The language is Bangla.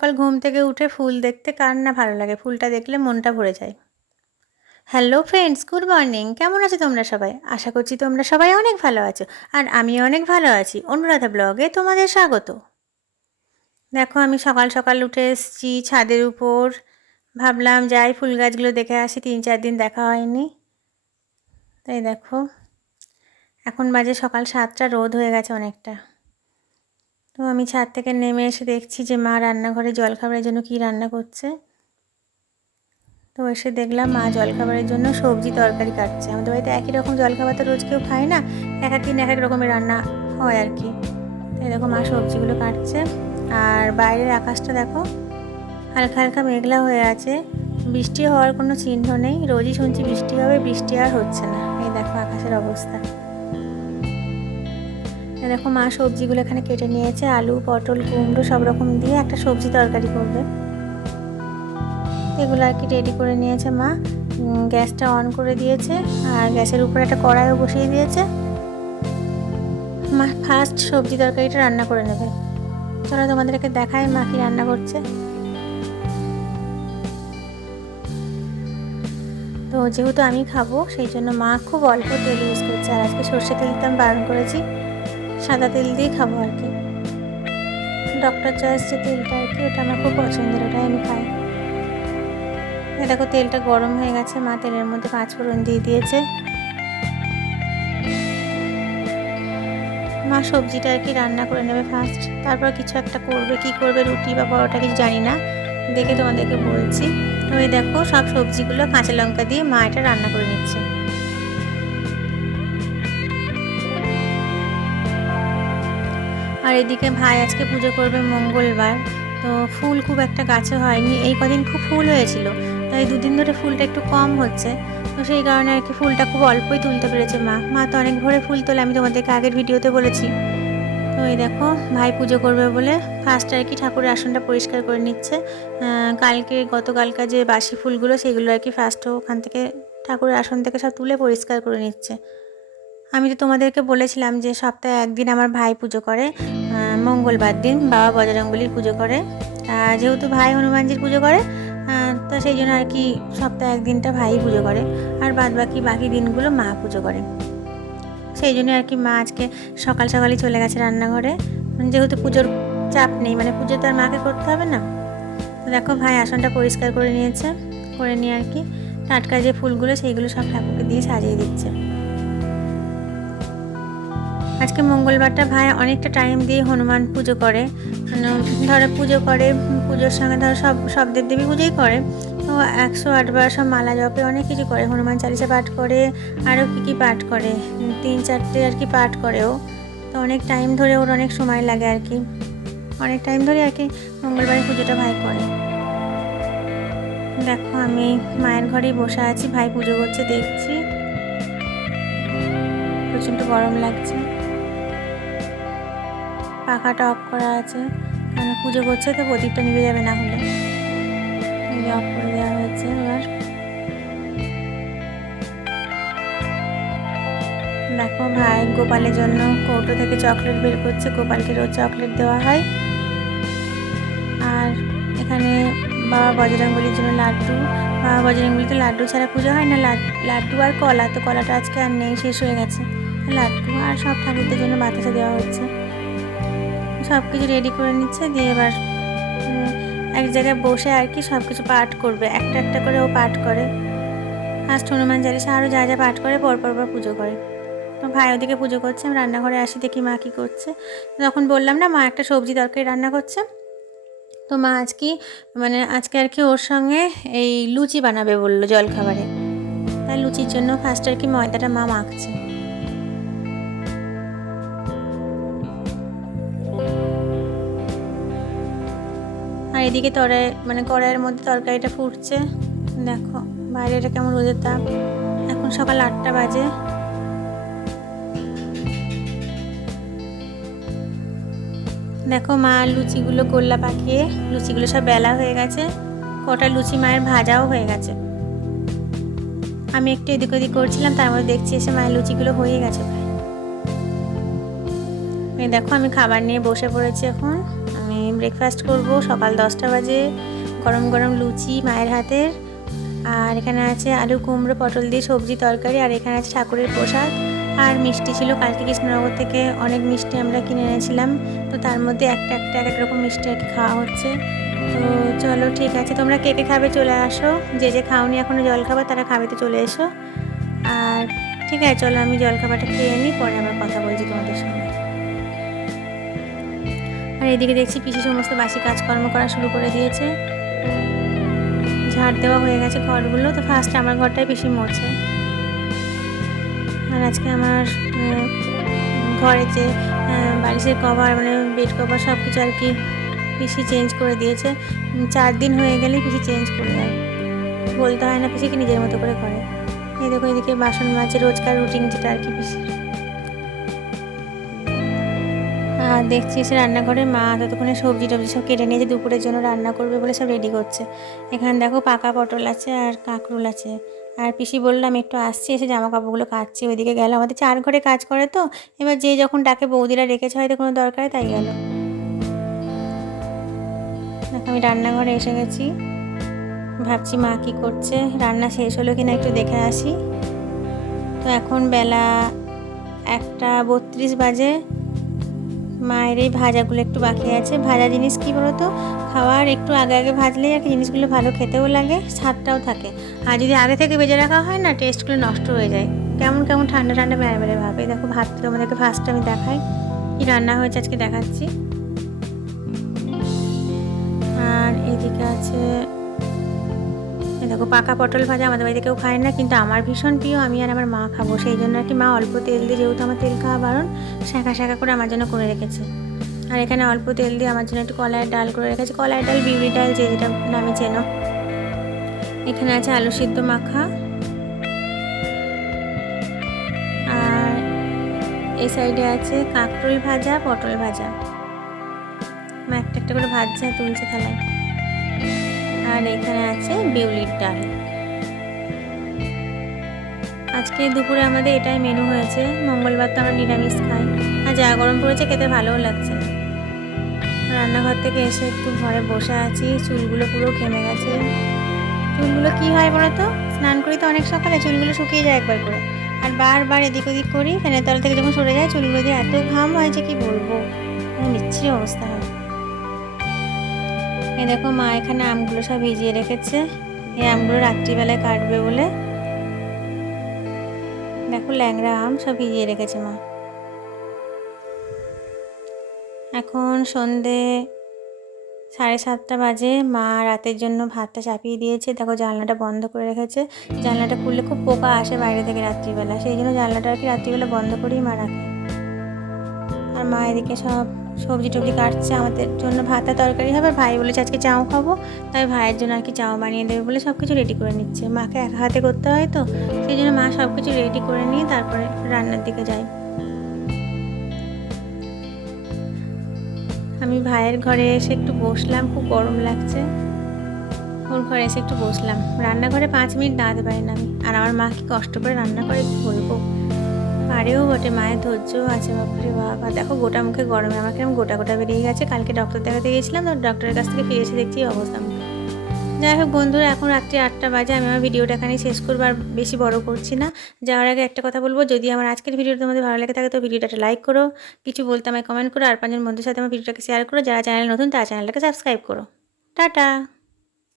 সকাল ঘুম থেকে উঠে ফুল দেখতে কার না ভালো লাগে, ফুলটা দেখলে মনটা ভরে যায়। Hello friends, good morning. কেমন আছো তোমরা সবাই? আশা করছি তোমরা সবাই অনেক ভালো আছো, আর আমিও অনেক ভালো আছি। অনুরাধা ব্লগে তোমাদের স্বাগত। দেখো আমি সকাল সকাল উঠে এসেছি ছাদের উপর। ভাবলাম যাই ফুল গাছগুলো দেখে আসি, 3-4 দিন দেখা হয়নি। তাই দেখো এখন বাজে সকাল 7টা, রোদ হয়ে গেছে অনেকটা। তো আমি ছাদ থেকে নেমে এসে দেখছি যে মা রান্নাঘরে জলখাবারের জন্য কি রান্না করছে। তো এসে দেখলাম মা জলখাবারের জন্য সবজি তরকারি কাটছে। আমাদের বাড়িতে একই রকম জলখাবার তো রোজ কেউ খায় না, এক এক দিন এক এক রকমের রান্না হয় আর কি। তাই দেখো মা সবজিগুলো কাটছে। আর বাইরের আকাশটা দেখো, হালকা হালকা মেঘলা হয়ে আছে, বৃষ্টি হওয়ার কোনো চিহ্ন নেই। রোজই শুনছি বৃষ্টি হবে, বৃষ্টি আর হচ্ছে না। এই দেখো আকাশের অবস্থা। দেখো মা সবজিগুলো এখানে কেটে নিয়েছে, আলু, পটল, কুমড়ো সব রকম দিয়ে একটা সবজি তরকারি করবে। এগুলো আর কি রেডি করে নিয়েছে মা। গ্যাসটা অন করে দিয়েছে, আর গ্যাসের উপরে একটা কড়াইও বসিয়ে দিয়েছে। মা ফার্স্ট সবজি তরকারিটা রান্না করে নেবে। চলো তোমাদেরকে দেখাই মা কি রান্না করছে। তো যেহেতু আমি খাবো সেই জন্য মা খুব অল্প তেল ইউজ করছে, আর আজকে সর্ষে তেল দিতে আমি বারণ করেছি, সাদা তেল দিয়েই খাবো আর কি। ডক্টর চয়েস যে তেলটা আর কি, ওটা আমার খুব পছন্দের, ওটাই আমি খাই। দেখো তেলটা গরম হয়ে গেছে, মা তেলের মধ্যে 5 ফোড়ন দিয়ে দিয়েছে। মা সবজিটা আর কি রান্না করে নেবে ফার্স্ট, তারপর কিছু একটা করবে, কি করবে রুটি বা পরোটা কিছু জানি না, দেখে তোমাদেরকে বলছি। তো এই দেখো সব সবজিগুলো কাঁচা লঙ্কা দিয়ে মা এটা রান্না করে নিচ্ছে। আর এদিকে ভাই আজকে পুজো করবে মঙ্গলবার। তো ফুল খুব একটা গাছে হয়নি, এই কদিন খুব ফুল হয়েছিল, তাই 2 দিন ধরে ফুলটা একটু কম হচ্ছে। তো সেই কারণে আর কি ফুলটা খুব অল্পই তুলতে পেরেছে মা তো অনেক ভোরে ফুল তোলে, আমি তোমাদেরকে আগের ভিডিওতে বলেছি। তো এই দেখো ভাই পুজো করবে বলে ফার্স্ট আর কি ঠাকুরের আসনটা পরিষ্কার করে নিচ্ছে। গতকালকার যে বাসি ফুলগুলো সেগুলো আর কি ফার্স্ট ওখান থেকে ঠাকুরের আসন থেকে সব তুলে পরিষ্কার করে নিচ্ছে। আমি তো তোমাদেরকে বলেছিলাম যে সপ্তাহে একদিন আমার ভাই পুজো করে, মঙ্গলবার দিন বাবা বজরংবলীর পুজো করে। যেহেতু ভাই হনুমানজির পুজো করে, তো সেই জন্য আর কি সপ্তাহে একদিনটা ভাই পুজো করে, আর বাকি দিনগুলো মা পুজো করে। সেই জন্য আর কি মা আজকে সকাল সকালই চলে গেছে রান্নাঘরে, যেহেতু পুজোর চাপ নেই, মানে পুজো তো আর মাকে করতে হবে না। তো দেখো ভাই আসনটা পরিষ্কার করে নিয়েছে, করে নিয়ে আর কি টাটকা যে ফুলগুলো সেইগুলো সব ঠাকুরকে দিয়ে সাজিয়ে দিচ্ছে। আজকে মঙ্গলবারটা ভাই অনেকটা টাইম দিয়ে হনুমান পুজো করে, ধরো পুজো করে, পুজোর সঙ্গে ধরো সব দেবদেবী পুজোই করে। তো 108 বার সব মালা জপে, অনেক কিছু করে, হনুমান চালিসা পাঠ করে, আরও কী পাঠ করে, 3-4টে আর কি পাঠ করে ও। তো অনেক টাইম ধরে ওর অনেক সময় লাগে আর কি, অনেক টাইম ধরে আর কি মঙ্গলবারের পুজোটা ভাই করে। দেখো আমি মায়ের ঘরেই বসে আছি, ভাই পুজো করছে দেখছি, প্রচণ্ড গরম লাগছে। পাখাটা অফ করা আছে, মানে পুজো করছে তো প্রদীপটা নিভে যাবে না হলে, অফ করে দেওয়া হয়েছে। এবার দেখো ভাই গোপালের জন্য কৌটো থেকে চকলেট বের করছে, গোপালকে রোজ চকলেট দেওয়া হয়। আর এখানে বাবা বজরংবলীর জন্য লাড্ডু, বাবা বজরংবলীতে লাড্ডু ছাড়া পুজো হয় না, লাড্ডু আর কলা, তো কলাটা আজকে আর নেই, শেষ হয়ে গেছে। লাড্ডু আর সব ঠাকুরদের জন্য বাতাসা দেওয়া হচ্ছে, সব কিছু রেডি করে নিচ্ছে। দিয়ে এবার এক জায়গায় বসে আর কি সব কিছু পাঠ করবে, একটা একটা করে ও পাঠ করে। ফার্স্ট হনুমান চালিসা আরও যা যা পাঠ করে পর পুজো করে। তো ভাই ওদিকে পুজো করছে, আমি রান্নাঘরে আসি দেখি মা কী করছে। তখন বললাম না মা একটা সবজি তরকারি রান্না করছে। তো মা আজকে আর কি ওর সঙ্গে এই লুচি বানাবে বললো জলখাবারে, তাই লুচির জন্য ফার্স্ট আর কি ময়দাটা মা মাখছে। আর এদিকে কড়াইয়ের মধ্যে তরকারিটা ফুটছে। দেখো বাইরেটা কেমন রোদের তাপ, এখন সকাল 8টা বাজে। দেখো মা লুচিগুলো গোল্লা পাকিয়ে লুচিগুলো সব বেলা হয়ে গেছে, কটা লুচি মায়ের ভাজাও হয়ে গেছে। আমি একটু এদিক ওদিক করছিলাম, তার মধ্যে দেখছি এসে মায়ের লুচিগুলো হয়ে গেছে প্রায়। এই দেখো আমি খাবার নিয়ে বসে পড়েছি এখন। আমি ব্রেকফাস্ট করব সকাল 10টা বাজে, গরম গরম লুচি মায়ের হাতের। আর এখানে আছে আলু কুমড়ো পটল দিয়ে সবজি তরকারি, আর এখানে আছে ঠাকুরের প্রসাদ আর মিষ্টি ছিল। কালকে কৃষ্ণনগর থেকে অনেক মিষ্টি আমরা কিনে এনেছিলাম, তো তার মধ্যে একটা একটা এক এক রকম মিষ্টি আর কি খাওয়া হচ্ছে। তো চলো ঠিক আছে, তোমরা কে কে খাবে চলে আসো, যে যে খাওনি এখনও জল খাবার তারা খাবে তো চলে এসো। আর ঠিক আছে চলো আমি জল খাবারটা খেয়ে নিই, পরে আবার কথা বলছি তোমাদের সঙ্গে। আর এদিকে দেখছি পিসি সমস্ত বাসি কাজকর্ম করা শুরু করে দিয়েছে, ঝাড় দেওয়া হয়ে গেছে ঘরগুলো। তো ফার্স্ট আমার ঘরটাই পিসি মুছছে। আর আজকে আমার ঘরে যে বালিশের কভার মানে বেড কভার সব কিছু আর কি পিসি চেঞ্জ করে দিয়েছে। 4 দিন হয়ে গেলেই পিসি চেঞ্জ করে দেয়, বলতে হয় না, পিসিকে নিজের মতো করে করে। এই দেখো এদিকে বাসন মাজে, রোজকার রুটিন যেটা আর কি পিসির। আর দেখছি এসে রান্নাঘরে মা ততক্ষণে সবজি টবজি সব কেটে নিয়েছে, দুপুরের জন্য রান্না করবে বলে সব রেডি করছে। এখানে দেখো পাকা পটল আছে আর কাঁকরোল আছে। আর পিসি বললাম একটু আসছি, এসে জামা কাপড়গুলো কাচ্ছি, ওইদিকে গেল। আমাদের 4 ঘরে কাজ করে তো, এবার যে যখন ডাকে বৌদিরা রেখেছে হয়তো কোনো দরকারে, তাই গেল। দেখো আমি রান্নাঘরে এসে গেছি, ভাবছি মা কী করছে, রান্না শেষ হলো কিনা একটু দেখে আসি। তো এখন বেলা 1:32 বাজে। মায়ের এই ভাজাগুলো একটু বাকি আছে। ভাজা জিনিস কী বলো তো, খাওয়ার একটু আগে আগে ভাজলেই আর কি জিনিসগুলো ভালো খেতেও লাগে, স্বাদটাও থাকে। আর যদি আগে থেকে ভেজে রাখা হয় না, টেস্টগুলো নষ্ট হয়ে যায়, কেমন কেমন ঠান্ডা ঠান্ডা বেড়ে বেড়ে ভাবে। দেখো ভাতটা তোমাদেরকে ফার্স্ট আমি দেখাই কী রান্না হয়েছে আজকে, দেখাচ্ছি। আর এইদিকে আছে দেখো পাকা পটল ভাজা, আমাদের বাড়িতে কেউ খায় না, কিন্তু আমার ভীষণ প্রিয়, আমি আর আমার মা খাবো, সেই জন্য আর কি মা অল্প তেল দিয়ে, যেহেতু আমার তেল খাওয়া বারণ, শাঁকা শাঁকা করে আমার জন্য করে রেখেছে। আর এখানে অল্প তেল দিয়ে আমার জন্য একটু কলাইয়ের ডাল করে রেখেছে, কলাইয়ের ডাল বিউলি ডাল যে যেটা নামে চেনো। এখানে আছে আলু সিদ্ধ মাখা, আর এই সাইডে আছে কাঁকরোল ভাজা, পটল ভাজা। মা একটা একটা করে ভাজছে তুলছে থালায়। আর এখানে আছে বিউলির ডাল। আজকে দুপুরে আমাদের এটাই মেনু হয়েছে, মঙ্গলবার তো আমরা নিরামিষ খাই। আর যা গরম পড়েছে খেতে ভালোও লাগছে না। রান্নাঘর থেকে এসে একটু ঘরে বসে আছি, চুলগুলো পুরো ঘেমে গেছে। চুলগুলো কি হয় বলো তো, স্নান করি তো অনেক সকালে, চুলগুলো শুকিয়ে যায় একবার করে, আর বারবার এদিক ওদিক করি, ফ্যানের তলা থেকে যখন সরে যায় চুলগুলো দিয়ে এত ঘাম হয় যে কি বলবো, বিচ্ছিরি অবস্থা হয়। এই দেখো মা এখানে আমগুলো সব ভিজিয়ে রেখেছে, এই আমগুলো রাত্রিবেলায় কাটবে বলে। দেখো ল্যাংড়া আম সব ভিজিয়ে রেখেছে মা। এখন সন্ধে 7:30 বাজে। মা রাতের জন্য ভাতটা চাপিয়ে দিয়েছে, দেখো জানলাটা বন্ধ করে রেখেছে। জানলাটা খুললে খুব পোকা আসে বাইরে থেকে রাত্রিবেলা, সেই জন্য জানলাটা আর কি রাত্রিবেলা বন্ধ করেই মা রাখে। আর মা এদিকে সব সবজি টবজি কাটছে, আমাদের জন্য ভাতা তরকারি হবে। ভাই বলেছে আজকে চাও খাবো, তাই ভাইয়ের জন্য আর কি চাও বানিয়ে দেবে বলে সব কিছু রেডি করে নিচ্ছে। মাকে একা হাতে করতে হয় তো, সেই জন্য মা সব কিছু রেডি করে নিয়ে তারপরে রান্নার দিকে যায়। আমি ভাইয়ের ঘরে এসে একটু বসলাম, খুব গরম লাগছে, ওর ঘরে এসে একটু বসলাম। রান্নাঘরে 5 মিনিট দাঁড়াতে পারি না আমি, আর আমার মা কি কষ্ট করে রান্না করে কি বলবো, পারেও বটে, মায়ের ধৈর্যও আছে বাপরে বাবা। দেখো গোটা মুখে গরমে আমার কেমন গোটা গোটা বেরিয়ে গেছে। কালকে ডক্টর দেখাতে গিয়েছিলাম, তো ডক্টরের কাছ থেকে ফিরে এসে দেখছি অবস্থা। যাই হোক বন্ধুরা, এখন রাত্রি 8টা বাজে, আমি আমার ভিডিওটা এখানে শেষ করবো, আর বেশি বড় করছি না। যাওয়ার আগে একটা কথা বলবো, যদি আমার আজকের ভিডিওটা তোমাদের ভালো লেগে থাকে তো ভিডিওটা লাইক করো, কিছু বলতে আমায় কমেন্ট করো, আর 5 জন বন্ধুর সাথে আমার ভিডিওটাকে শেয়ার করো। যারা চ্যানেল নতুন তারা চ্যানেলটাকে সাবস্ক্রাইব করো। টাটা।